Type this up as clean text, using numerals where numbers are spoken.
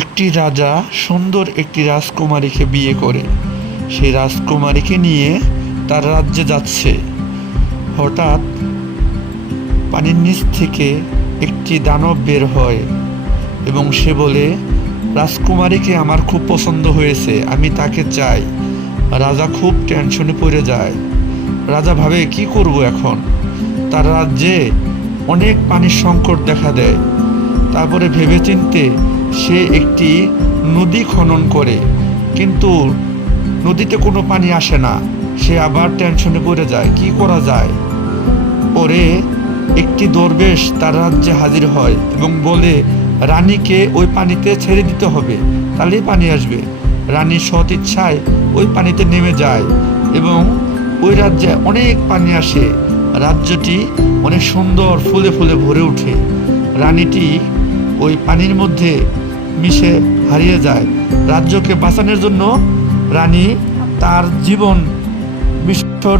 একটি রাজা সুন্দর একটি রাজকুমারীকে বিয়ে করে সেই রাজকুমারীকে নিয়ে তার রাজ্যে যাচ্ছে। হঠাৎ পানির নিচ থেকে একটি দানব বের হয় এবং সে বলে, রাজকুমারীকে আমার খুব পছন্দ হয়েছে, আমি তাকে চাই। রাজা খুব টেনশনে পড়ে যায়। রাজা ভাবে কি করব এখন। তার রাজ্যে অনেক পানির সংকট দেখা দেয়। তারপরে ভেবেচিন্তে সে একটি নদী খনন করে, কিন্তু নদীতে কোনো পানি আসে না। সে আবার টেনশনে পড়ে যায়, কি করা যায়। পরে একটি দরবেশ তার রাজ্যে হাজির হয় এবং বলে, রানীকে ওই পানিতে ছেড়ে দিতে হবে, তাহলেই পানি আসবে। রানী সৎ ইচ্ছায় ওই পানিতে নেমে যায় এবং ওই রাজ্যে অনেক পানি আসে। রাজ্যটি অনেক সুন্দর ফুলে ফুলে ভরে ওঠে। রানীটি ওই পানির মধ্যে মিশে হারিয়ে যায়। রাজ্যকে বাঁচানোর জন্য রানী তার জীবন বিসর্জন